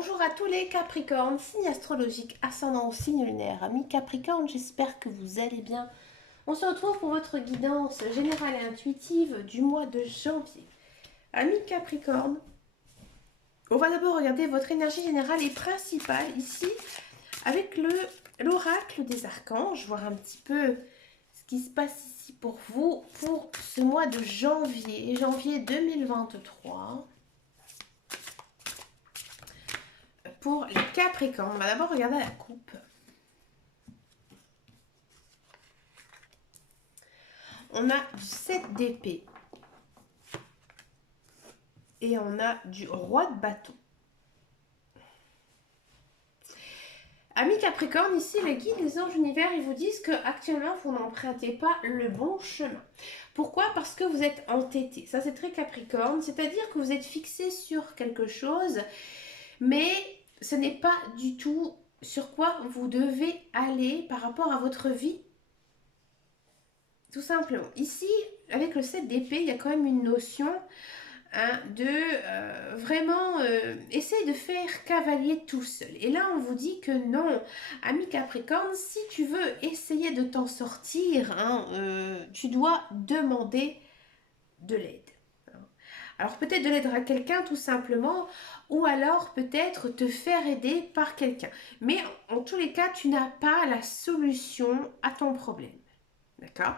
Bonjour à tous les Capricornes, signe astrologique, ascendant au signe lunaire. Amis Capricorne, j'espère que vous allez bien. On se retrouve pour votre guidance générale et intuitive du mois de janvier. Amis Capricorne, on va d'abord regarder votre énergie générale et principale ici avec l'oracle des archanges, voir un petit peu ce qui se passe ici pour vous pour ce mois de janvier 2023. Pour les Capricornes, on va d'abord regarder la coupe. On a du 7 d'épée. Et on a du roi de bâton. Amis Capricorne, ici les guides des anges univers, ils vous disent que actuellement vous n'empruntez pas le bon chemin. Pourquoi? Parce que vous êtes entêté. Ça c'est très Capricorne, c'est-à-dire que vous êtes fixé sur quelque chose, mais ce n'est pas du tout sur quoi vous devez aller par rapport à votre vie. Tout simplement. Ici, avec le 7 d'épée, il y a quand même une notion de vraiment essayer de faire cavalier tout seul. Et là, on vous dit que non, ami Capricorne, si tu veux essayer de t'en sortir, tu dois demander de l'aide. Alors peut-être de l'aide à quelqu'un tout simplement, ou alors peut-être te faire aider par quelqu'un. Mais en tous les cas, tu n'as pas la solution à ton problème. D'accord ?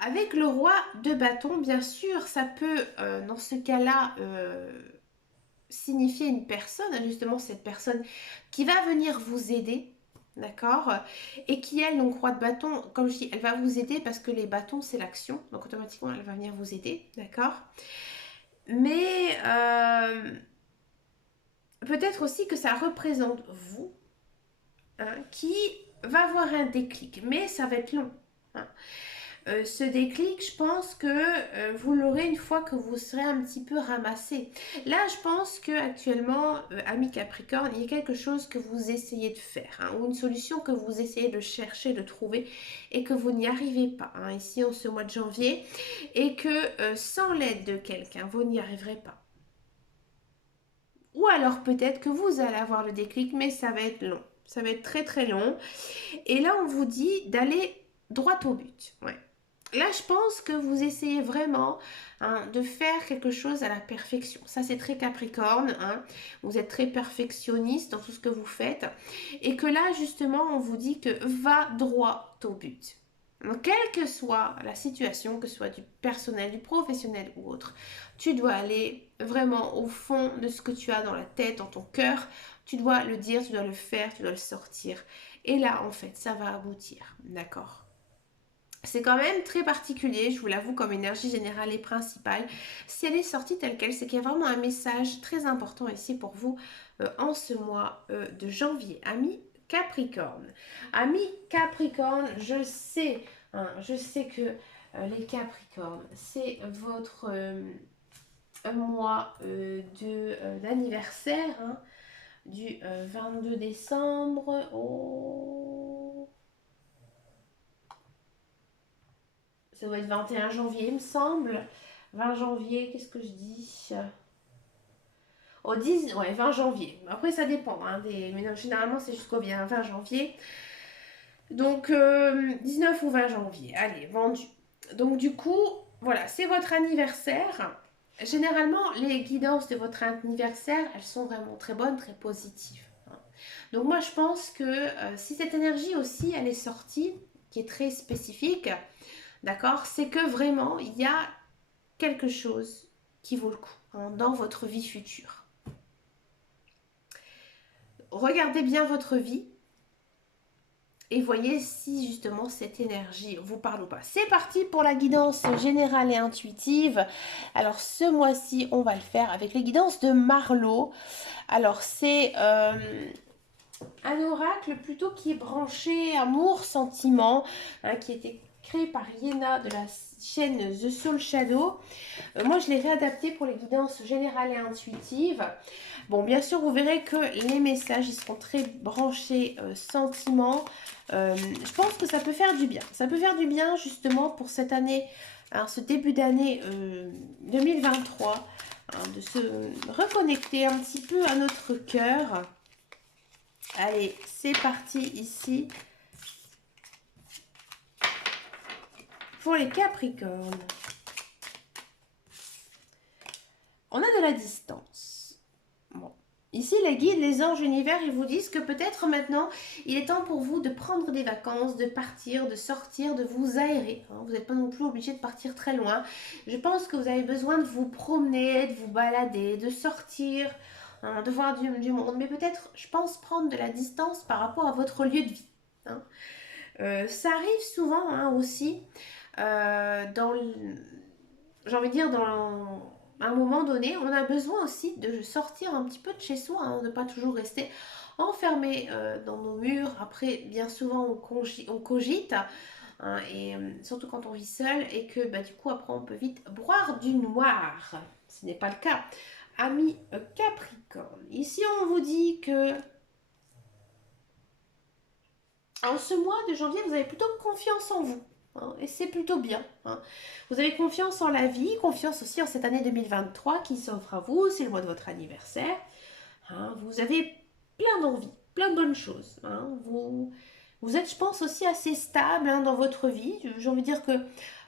Avec le roi de bâton, bien sûr, ça peut, dans ce cas-là, signifier une personne, justement cette personne qui va venir vous aider, d'accord? Et qui, elle, donc roi de bâton, comme je dis, elle va vous aider parce que les bâtons, c'est l'action, donc automatiquement, elle va venir vous aider, d'accord? Mais peut-être aussi que ça représente vous, qui va avoir un déclic, mais ça va être long, hein. Ce déclic, je pense que vous l'aurez une fois que vous serez un petit peu ramassé. Là, je pense que actuellement, ami Capricorne, il y a quelque chose que vous essayez de faire, ou une solution que vous essayez de chercher, de trouver, et que vous n'y arrivez pas, ici en ce mois de janvier, et que sans l'aide de quelqu'un, vous n'y arriverez pas. Ou alors peut-être que vous allez avoir le déclic, mais ça va être long. Ça va être très très long. Et là, on vous dit d'aller droit au but. Ouais. Là, je pense que vous essayez vraiment de faire quelque chose à la perfection. Ça, c'est très Capricorne. Vous êtes très perfectionniste dans tout ce que vous faites. Et que là, justement, on vous dit que va droit au but. Donc, quelle que soit la situation, que ce soit du personnel, du professionnel ou autre, tu dois aller vraiment au fond de ce que tu as dans la tête, dans ton cœur. Tu dois le dire, tu dois le faire, tu dois le sortir. Et là, en fait, ça va aboutir. D'accord ? C'est quand même très particulier, je vous l'avoue, comme énergie générale et principale. Si elle est sortie telle qu'elle, c'est qu'il y a vraiment un message très important ici pour vous en ce mois de janvier. Amis Capricorne. Amis Capricorne, je sais que les Capricornes, c'est votre mois d'anniversaire, du 22 décembre au... Ça doit être 21 janvier, il me semble. 20 janvier, qu'est-ce que je dis? Au 10, ouais, 20 janvier. Après, ça dépend, mais généralement, c'est jusqu'au 20 janvier. Donc, 19 ou 20 janvier. Allez, vendu. Donc, du coup, voilà, c'est votre anniversaire. Généralement, les guidances de votre anniversaire, elles sont vraiment très bonnes, très positives. Donc, moi, je pense que si cette énergie aussi, elle est sortie, qui est très spécifique, d'accord, c'est que vraiment, il y a quelque chose qui vaut le coup dans votre vie future. Regardez bien votre vie et voyez si justement cette énergie vous parle ou pas. C'est parti pour la guidance générale et intuitive. Alors ce mois-ci, on va le faire avec les guidances de Marlowe. Alors c'est un oracle plutôt qui est branché amour, sentiment, qui a été créé par Yéna de la chaîne The Soul Shadow. Moi, je l'ai réadapté pour les guidances générales et intuitives. Bon, bien sûr, vous verrez que les messages, ils seront très branchés sentiments. Je pense que ça peut faire du bien. Ça peut faire du bien, justement, pour cette année alors ce début d'année 2023, hein, de se reconnecter un petit peu à notre cœur. Allez, c'est parti ici pour les Capricornes. On a de la distance. Bon. Ici, les guides, les anges, l'univers, ils vous disent que peut-être maintenant, il est temps pour vous de prendre des vacances, de partir, de sortir, de vous aérer. Hein. Vous n'êtes pas non plus obligé de partir très loin. Je pense que vous avez besoin de vous promener, de vous balader, de sortir, hein, de voir du monde. Mais peut-être, je pense, prendre de la distance par rapport à votre lieu de vie. Hein. Ça arrive souvent hein, aussi dans j'ai envie de dire, à un moment donné, on a besoin aussi de sortir un petit peu de chez soi, hein, de ne pas toujours rester enfermé dans nos murs. Après, bien souvent, on cogite, hein, et surtout quand on vit seul, et que bah, du coup, après, on peut vite boire du noir. Ce n'est pas le cas. Amis Capricorne, ici, on vous dit que en ce mois de janvier, vous avez plutôt confiance en vous. Hein, et c'est plutôt bien. Hein. Vous avez confiance en la vie, confiance aussi en cette année 2023 qui s'offre à vous. C'est le mois de votre anniversaire. Hein, vous avez plein d'envies, plein de bonnes choses. Hein. Vous êtes, je pense, aussi assez stable hein, dans votre vie. J'ai envie de dire que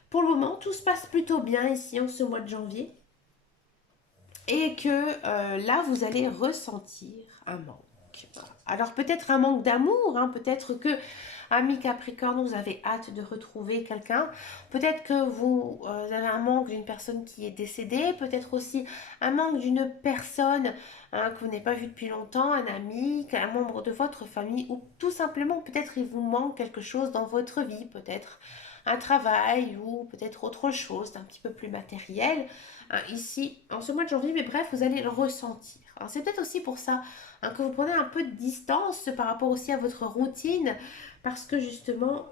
pour le moment, tout se passe plutôt bien ici en ce mois de janvier. Et que là, vous allez ressentir un manque. Alors peut-être un manque d'amour, hein, peut-être que, amis Capricorne, vous avez hâte de retrouver quelqu'un, peut-être que vous avez un manque d'une personne qui est décédée, peut-être aussi un manque d'une personne hein, que vous n'avez pas vue depuis longtemps, un ami, un membre de votre famille, ou tout simplement peut-être il vous manque quelque chose dans votre vie, peut-être un travail ou peut-être autre chose d'un petit peu plus matériel ici en ce mois de janvier, mais bref, vous allez le ressentir. C'est peut-être aussi pour ça hein, que vous prenez un peu de distance par rapport aussi à votre routine, parce que justement,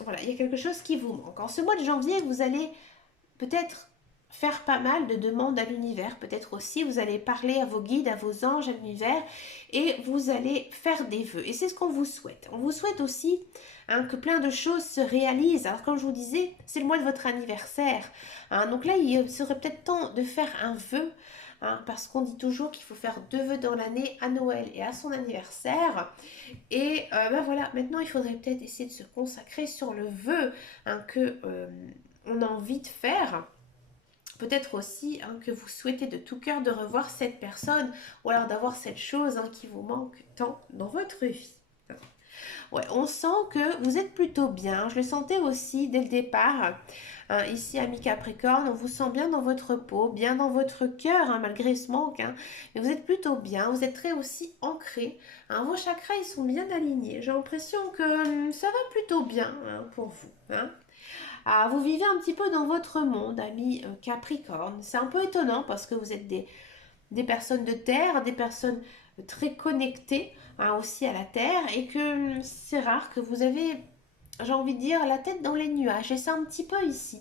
voilà, il y a quelque chose qui vous manque. En ce mois de janvier, vous allez peut-être faire pas mal de demandes à l'univers, peut-être aussi vous allez parler à vos guides, à vos anges, à l'univers, et vous allez faire des vœux. Et c'est ce qu'on vous souhaite. On vous souhaite aussi hein, que plein de choses se réalisent. Alors comme je vous disais, c'est le mois de votre anniversaire. Hein, donc là, il serait peut-être temps de faire un vœu. Hein, parce qu'on dit toujours qu'il faut faire deux vœux dans l'année, à Noël et à son anniversaire. Et ben voilà, maintenant il faudrait peut-être essayer de se consacrer sur le vœu hein, que on a envie de faire. Peut-être aussi hein, que vous souhaitez de tout cœur de revoir cette personne ou alors d'avoir cette chose hein, qui vous manque tant dans votre vie. Ouais, on sent que vous êtes plutôt bien. Je le sentais aussi dès le départ. Ici, ami Capricorne, on vous sent bien dans votre peau, bien dans votre cœur, hein, malgré ce manque. Hein. Mais vous êtes plutôt bien, vous êtes très aussi ancré. Hein. Vos chakras, ils sont bien alignés. J'ai l'impression que ça va plutôt bien hein, pour vous. Hein. Vous vivez un petit peu dans votre monde, ami Capricorne. C'est un peu étonnant parce que vous êtes des personnes de terre, des personnes très connectées hein, aussi à la terre et que c'est rare que vous avez, j'ai envie de dire, la tête dans les nuages. Et c'est un petit peu ici.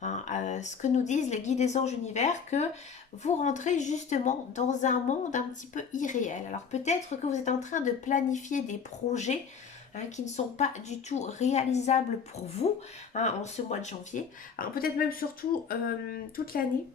Hein, ce que nous disent les guides des anges univers, que vous rentrez justement dans un monde un petit peu irréel. Alors peut-être que vous êtes en train de planifier des projets hein, qui ne sont pas du tout réalisables pour vous hein, en ce mois de janvier. Alors peut-être même surtout toute l'année.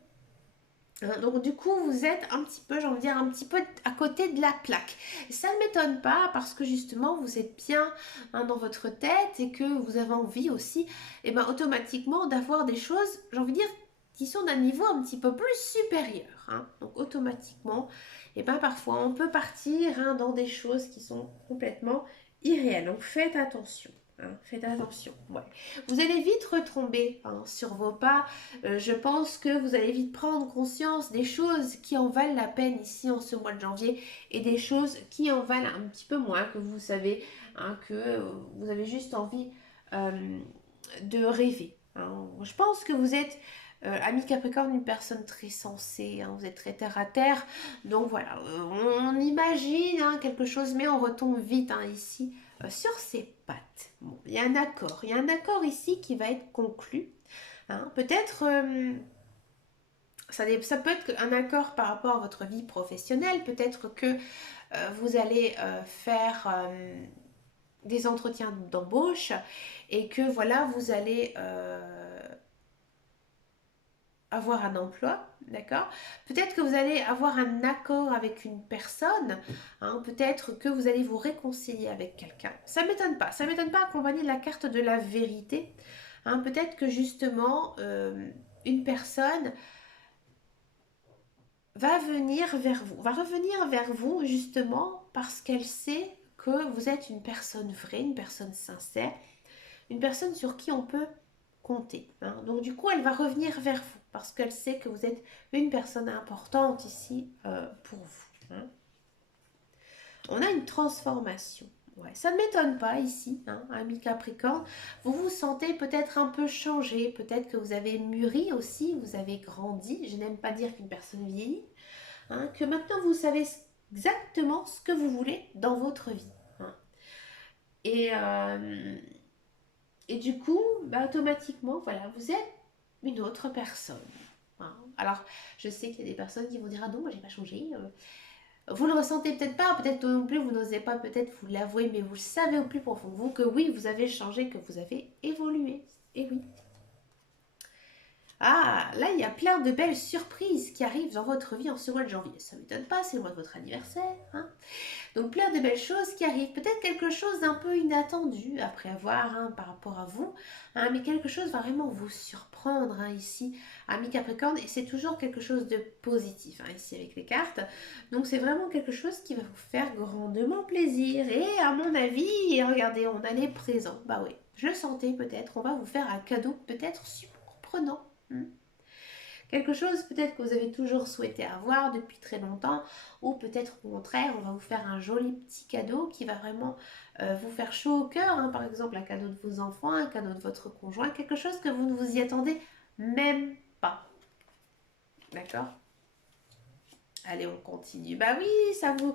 Donc du coup, vous êtes un petit peu, j'ai envie de dire, un petit peu à côté de la plaque. Ça ne m'étonne pas parce que justement, vous êtes bien hein, dans votre tête et que vous avez envie aussi, et ben, automatiquement, d'avoir des choses, j'ai envie de dire, qui sont d'un niveau un petit peu plus supérieur. Hein. Donc automatiquement, et ben, parfois, on peut partir hein, dans des choses qui sont complètement irréelles. Donc faites attention. Hein, faites attention. Ouais. Vous allez vite retomber hein, sur vos pas je pense que vous allez vite prendre conscience des choses qui en valent la peine ici en ce mois de janvier et des choses qui en valent un petit peu moins, que vous savez hein, que vous avez juste envie de rêver. Hein. Je pense que vous êtes, ami Capricorne, une personne très sensée, hein, vous êtes très terre à terre, donc voilà, on imagine hein, quelque chose, mais on retombe vite hein, ici sur ses pattes. Bon, il y a un accord ici qui va être conclu. Hein, peut-être, ça peut être un accord par rapport à votre vie professionnelle, peut-être que vous allez faire des entretiens d'embauche et que voilà, vous allez avoir un emploi, d'accord? Peut-être que vous allez avoir un accord avec une personne, hein, peut-être que vous allez vous réconcilier avec quelqu'un. Ça m'étonne pas accompagné de la carte de la vérité. Hein, peut-être que justement, une personne va venir vers vous, va revenir vers vous justement parce qu'elle sait que vous êtes une personne vraie, une personne sincère, une personne sur qui on peut compter. Hein. Donc du coup, elle va revenir vers vous parce qu'elle sait que vous êtes une personne importante ici pour vous. Hein. On a une transformation. Ouais, ça ne m'étonne pas ici, hein, ami Capricorne. Vous vous sentez peut-être un peu changé, peut-être que vous avez mûri aussi, vous avez grandi. Je n'aime pas dire qu'une personne vieillit, hein, que maintenant vous savez exactement ce que vous voulez dans votre vie. Hein. Et, euh, et du coup, bah, automatiquement, voilà, vous êtes une autre personne. Hein. Alors, je sais qu'il y a des personnes qui vont dire, ah non, moi j'ai pas changé. Vous le ressentez peut-être pas, peut-être non plus, vous n'osez pas peut-être vous l'avouer, mais vous le savez au plus profond de vous que oui, vous avez changé, que vous avez évolué. Et oui. Ah, là, il y a plein de belles surprises qui arrivent dans votre vie en ce mois de janvier. Ça ne m'étonne pas, c'est le mois de votre anniversaire. Hein. Donc, plein de belles choses qui arrivent. Peut-être quelque chose d'un peu inattendu après avoir, hein, par rapport à vous. Hein, mais quelque chose va vraiment vous surprendre hein, ici, ami Capricorne. Et c'est toujours quelque chose de positif, hein, ici avec les cartes. Donc, c'est vraiment quelque chose qui va vous faire grandement plaisir. Et à mon avis, regardez, on a les présents. Bah oui, je le sentais peut-être. On va vous faire un cadeau peut-être surprenant. Quelque chose peut-être que vous avez toujours souhaité avoir depuis très longtemps ou peut-être au contraire on va vous faire un joli petit cadeau qui va vraiment vous faire chaud au cœur, hein. Par exemple un cadeau de vos enfants, un cadeau de votre conjoint, quelque chose que vous ne vous y attendez même pas. D'accord? Allez, on continue. Bah oui, ça vous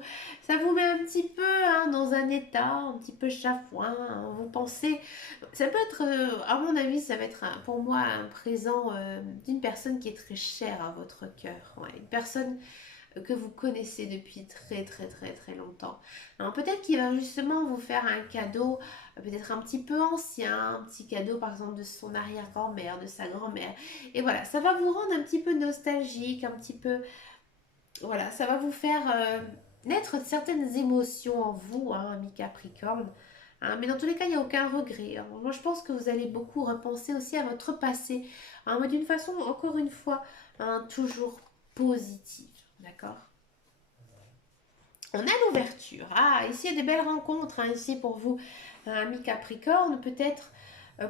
met un petit peu hein, dans un état, un petit peu chafouin. Hein. Vous pensez, ça peut être, à mon avis, ça va être pour moi un présent d'une personne qui est très chère à votre cœur. Ouais, une personne que vous connaissez depuis très très très très longtemps. Alors peut-être qu'il va justement vous faire un cadeau, peut-être un petit peu ancien, un petit cadeau par exemple de son arrière-grand-mère, de sa grand-mère. Et voilà, ça va vous rendre un petit peu nostalgique, un petit peu voilà, ça va vous faire naître certaines émotions en vous, hein, ami Capricorne. Hein, mais dans tous les cas, il n'y a aucun regret. Hein. Moi, je pense que vous allez beaucoup repenser aussi à votre passé, hein, mais d'une façon, encore une fois, hein, toujours positive. D'accord? On a l'ouverture. Ah, ici, il y a des belles rencontres, hein, ici pour vous, ami Capricorne. Peut-être,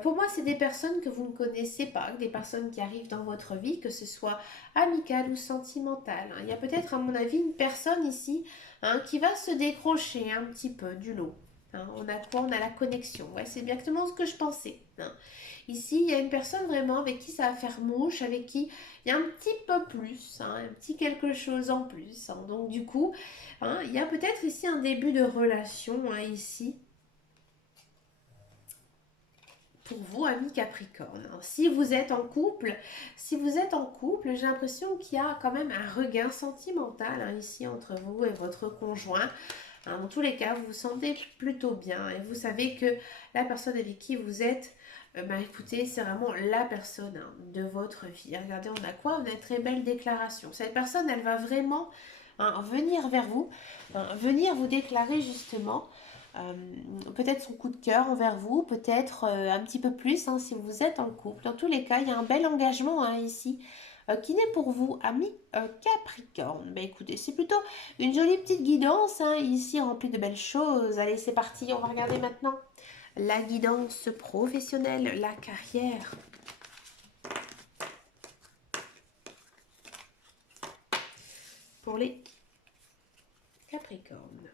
pour moi, c'est des personnes que vous ne connaissez pas, des personnes qui arrivent dans votre vie, que ce soit amicale ou sentimentale. Hein. Il y a peut-être, à mon avis, une personne ici hein, qui va se décrocher un petit peu du lot. Hein. On a quoi? On a la connexion. Ouais, c'est exactement ce que je pensais. Hein. Ici, il y a une personne vraiment avec qui ça va faire mouche, avec qui il y a un petit peu plus, hein, un petit quelque chose en plus. Hein. Donc, du coup, hein, il y a peut-être ici un début de relation, hein, ici, pour vous, amis Capricorne. Hein. Si vous êtes en couple, j'ai l'impression qu'il y a quand même un regain sentimental hein, ici entre vous et votre conjoint. Hein, dans tous les cas, vous vous sentez plutôt bien et vous savez que la personne avec qui vous êtes, bah écoutez, c'est vraiment la personne hein, de votre vie. Regardez, on a quoi? On a une très belle déclaration. Cette personne, elle va vraiment hein, venir vers vous, hein, venir vous déclarer justement euh, peut-être son coup de cœur envers vous, peut-être un petit peu plus hein, si vous êtes en couple. Dans tous les cas, il y a un bel engagement hein, ici qui naît pour vous, ami Capricorne. Ben écoutez, c'est plutôt une jolie petite guidance hein, ici remplie de belles choses. Allez, c'est parti, on va regarder maintenant la guidance professionnelle, la carrière. Pour les Capricornes.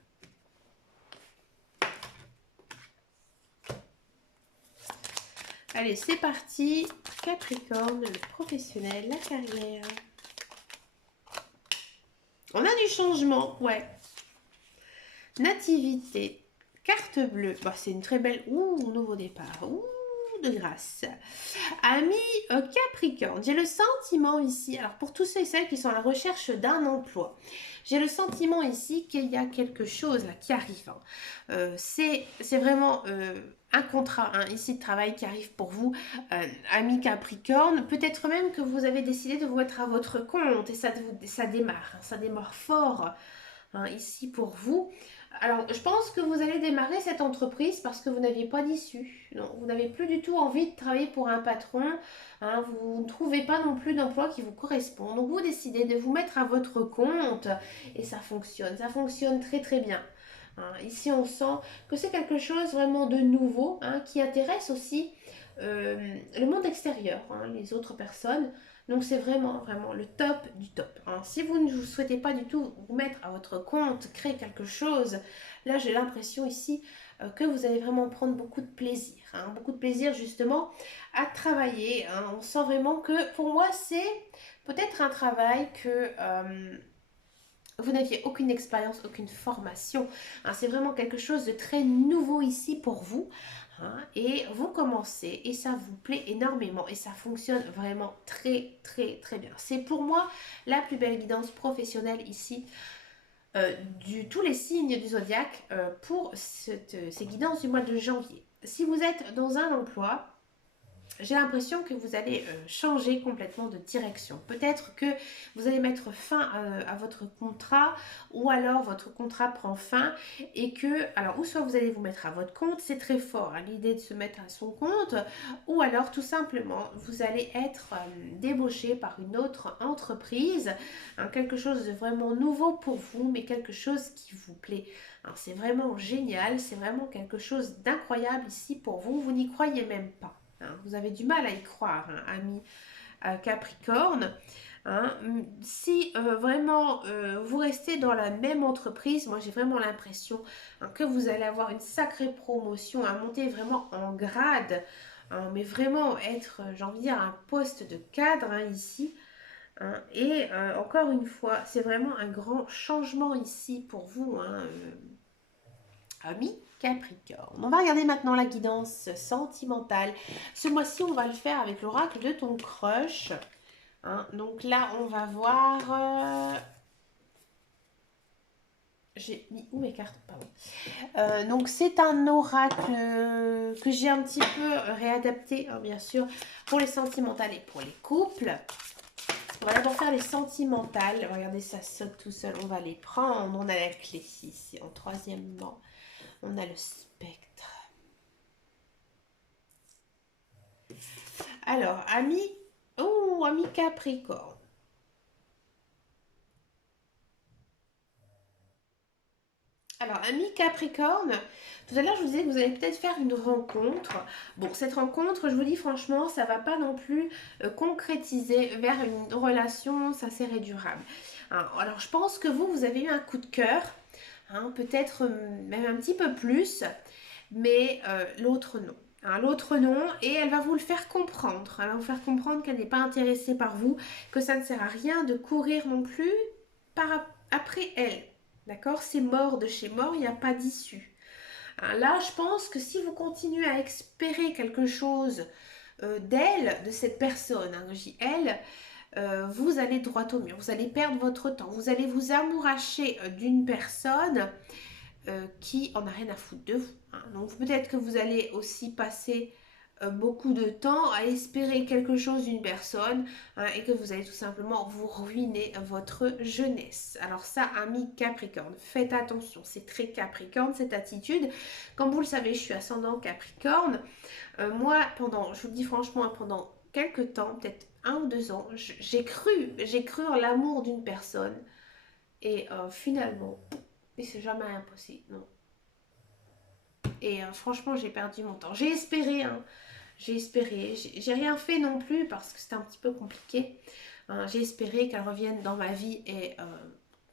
Allez, c'est parti. Capricorne, le professionnel, la carrière. On a du changement, ouais. Nativité, carte bleue. Bah, c'est une très belle... Ouh, nouveau départ. Ouh, de grâce. Ami Capricorne, j'ai le sentiment ici, alors pour tous ceux et celles qui sont à la recherche d'un emploi, j'ai le sentiment ici qu'il y a quelque chose là qui arrive. Hein. C'est vraiment un contrat ici de travail qui arrive pour vous, ami Capricorne. Peut-être même que vous avez décidé de vous mettre à votre compte et ça démarre, ça démarre fort ici pour vous. Alors, je pense que vous allez démarrer cette entreprise parce que vous n'aviez pas d'issue. Non, vous n'avez plus du tout envie de travailler pour un patron. Vous ne trouvez pas non plus d'emploi qui vous correspond. Donc, vous décidez de vous mettre à votre compte et ça fonctionne. Ça fonctionne très très bien. Ici, on sent que c'est quelque chose vraiment de nouveau qui intéresse aussi le monde extérieur, les autres personnes. Donc c'est vraiment, vraiment le top du top. Alors, si vous ne souhaitez pas du tout vous mettre à votre compte, créer quelque chose, là j'ai l'impression ici que vous allez vraiment prendre beaucoup de plaisir. Beaucoup de plaisir justement à travailler. On sent vraiment que pour moi c'est peut-être un travail que vous n'aviez aucune expérience, aucune formation. C'est vraiment quelque chose de très nouveau ici pour vous. Et vous commencez et ça vous plaît énormément et ça fonctionne vraiment très très très bien. C'est pour moi la plus belle guidance professionnelle ici tous les signes du zodiaque pour ces guidances du mois de janvier. Si vous êtes dans un emploi, j'ai l'impression que vous allez changer complètement de direction. Peut-être que vous allez mettre fin à votre contrat ou alors votre contrat prend fin et que, alors ou soit vous allez vous mettre à votre compte, c'est très fort l'idée de se mettre à son compte, ou alors tout simplement vous allez être débauché par une autre entreprise, quelque chose de vraiment nouveau pour vous, mais quelque chose qui vous plaît. C'est vraiment génial, c'est vraiment quelque chose d'incroyable ici pour vous, vous n'y croyez même pas. Vous avez du mal à y croire, ami Capricorne. Si vraiment vous restez dans la même entreprise, moi j'ai vraiment l'impression que vous allez avoir une sacrée promotion, à monter vraiment en grade, mais vraiment être, j'ai envie de dire, un poste de cadre ici. Et encore une fois, c'est vraiment un grand changement ici pour vous, ami Capricorne. On va regarder maintenant la guidance sentimentale. Ce mois-ci, on va le faire avec l'oracle de ton crush. Donc là, on va voir... J'ai mis où mes cartes? Pardon. Donc c'est un oracle que j'ai un petit peu réadapté, bien sûr, pour les sentimentales et pour les couples. On va d'abord faire les sentimentales. Regardez, ça saute tout seul. On va les prendre. On a la clé ici en troisièmement. On a le spectre. Alors, ami Capricorne. Alors, ami Capricorne, tout à l'heure, je vous disais que vous allez peut-être faire une rencontre. Bon, cette rencontre, je vous dis franchement, ça va pas non plus concrétiser vers une relation sincère et durable. Alors, je pense que vous avez eu un coup de cœur, peut-être même un petit peu plus, mais l'autre non. L'autre non, et elle va vous le faire comprendre. Elle va vous faire comprendre qu'elle n'est pas intéressée par vous, que ça ne sert à rien de courir non plus après elle. D'accord? C'est mort de chez mort, il n'y a pas d'issue. Là, je pense que si vous continuez à espérer quelque chose d'elle, de cette personne, je dis elle, vous allez droit au mur, vous allez perdre votre temps, vous allez vous amouracher d'une personne qui en a rien à foutre de vous. Donc peut-être que vous allez aussi passer beaucoup de temps à espérer quelque chose d'une personne et que vous allez tout simplement vous ruiner votre jeunesse. Alors ça, ami Capricorne, faites attention, c'est très Capricorne cette attitude. Comme vous le savez, je suis ascendant Capricorne. Moi, je vous le dis franchement, pendant quelques temps, peut-être 1 ou 2 ans, j'ai cru en l'amour d'une personne et finalement, mais c'est jamais impossible, non. Et franchement, j'ai perdu mon temps. J'ai espéré, j'ai espéré. J'ai rien fait non plus parce que c'était un petit peu compliqué. J'ai espéré qu'elle revienne dans ma vie et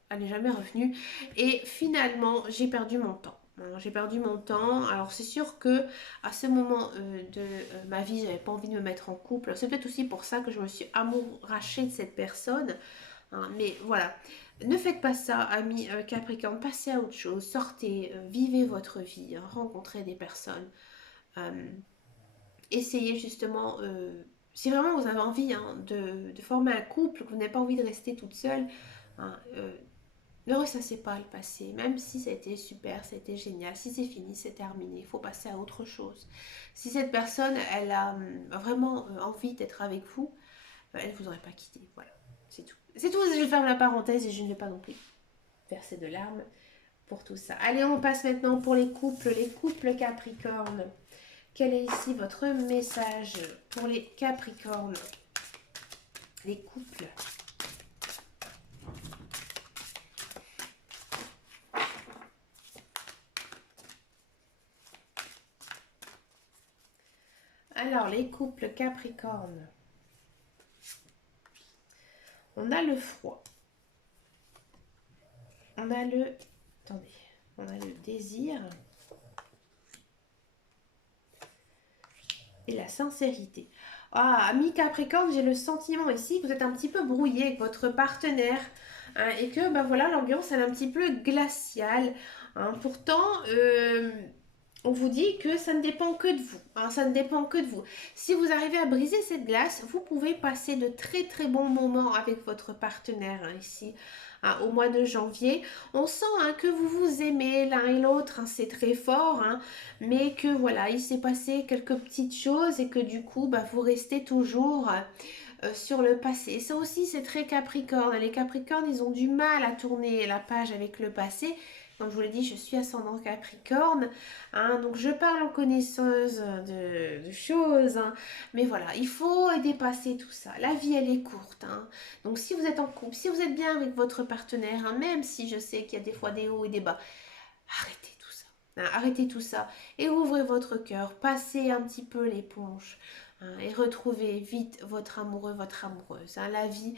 elle n'est jamais revenue. Et finalement, j'ai perdu mon temps. J'ai perdu mon temps. Alors c'est sûr que à ce moment de ma vie, j'avais pas envie de me mettre en couple. C'est peut-être aussi pour ça que je me suis amourachée de cette personne. Mais voilà, ne faites pas ça, amis Capricorne, passez à autre chose, sortez, vivez votre vie, rencontrez des personnes. Euh, essayez justement, si vraiment vous avez envie hein, de former un couple, que vous n'avez pas envie de rester toute seule, hein, ne ressassez pas le passé, même si ça a été super, ça a été génial, si c'est fini, c'est terminé, il faut passer à autre chose. Si cette personne, elle a vraiment envie d'être avec vous, elle ne vous aurait pas quitté, voilà, c'est tout. C'est tout, je ferme la parenthèse et je ne vais pas non plus verser de larmes pour tout ça. Allez, on passe maintenant pour les couples Capricorne. Quel est ici votre message pour les Capricornes, les couples? Alors, les couples Capricorne. On a le froid. On a le... Attendez. On a le désir. Et la sincérité. Ah, ami Capricorne, j'ai le sentiment ici que vous êtes un petit peu brouillé avec votre partenaire. Hein, et que, ben voilà, l'ambiance, elle est un petit peu glaciale. Hein. Pourtant, on vous dit que ça ne dépend que de vous. Hein, ça ne dépend que de vous. Si vous arrivez à briser cette glace, vous pouvez passer de très très bons moments avec votre partenaire hein, ici. Hein, au mois de janvier, on sent hein, que vous vous aimez l'un et l'autre, hein, c'est très fort, hein, mais que voilà, il s'est passé quelques petites choses et que du coup, bah, vous restez toujours sur le passé. Ça aussi, c'est très Capricorne. Les Capricornes, ils ont du mal à tourner la page avec le passé. Comme je vous l'ai dit, je suis ascendant Capricorne, hein, donc je parle en connaisseuse de choses, hein, mais voilà, il faut dépasser tout ça. La vie, elle est courte, hein, donc si vous êtes en couple, si vous êtes bien avec votre partenaire, hein, même si je sais qu'il y a des fois des hauts et des bas, arrêtez tout ça. Hein, arrêtez tout ça et ouvrez votre cœur, passez un petit peu l'éponge hein, et retrouvez vite votre amoureux, votre amoureuse. Hein. La vie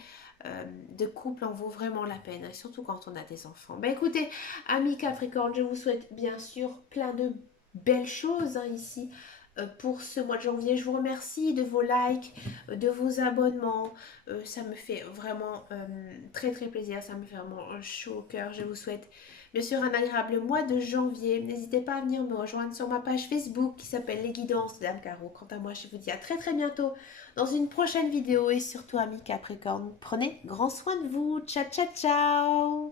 de couple en vaut vraiment la peine, hein, surtout quand on a des enfants. Ben écoutez, amis Capricorne, je vous souhaite bien sûr plein de belles choses hein, ici pour ce mois de janvier. Je vous remercie de vos likes, de vos abonnements. Ça me fait vraiment très très plaisir. Ça me fait vraiment chaud au cœur. Je vous souhaite bien sûr un agréable mois de janvier. N'hésitez pas à venir me rejoindre sur ma page Facebook qui s'appelle Les Guidances de Dame Caro. Quant à moi, je vous dis à très très bientôt dans une prochaine vidéo. Et surtout, amis Capricorne, prenez grand soin de vous. Ciao ciao ciao.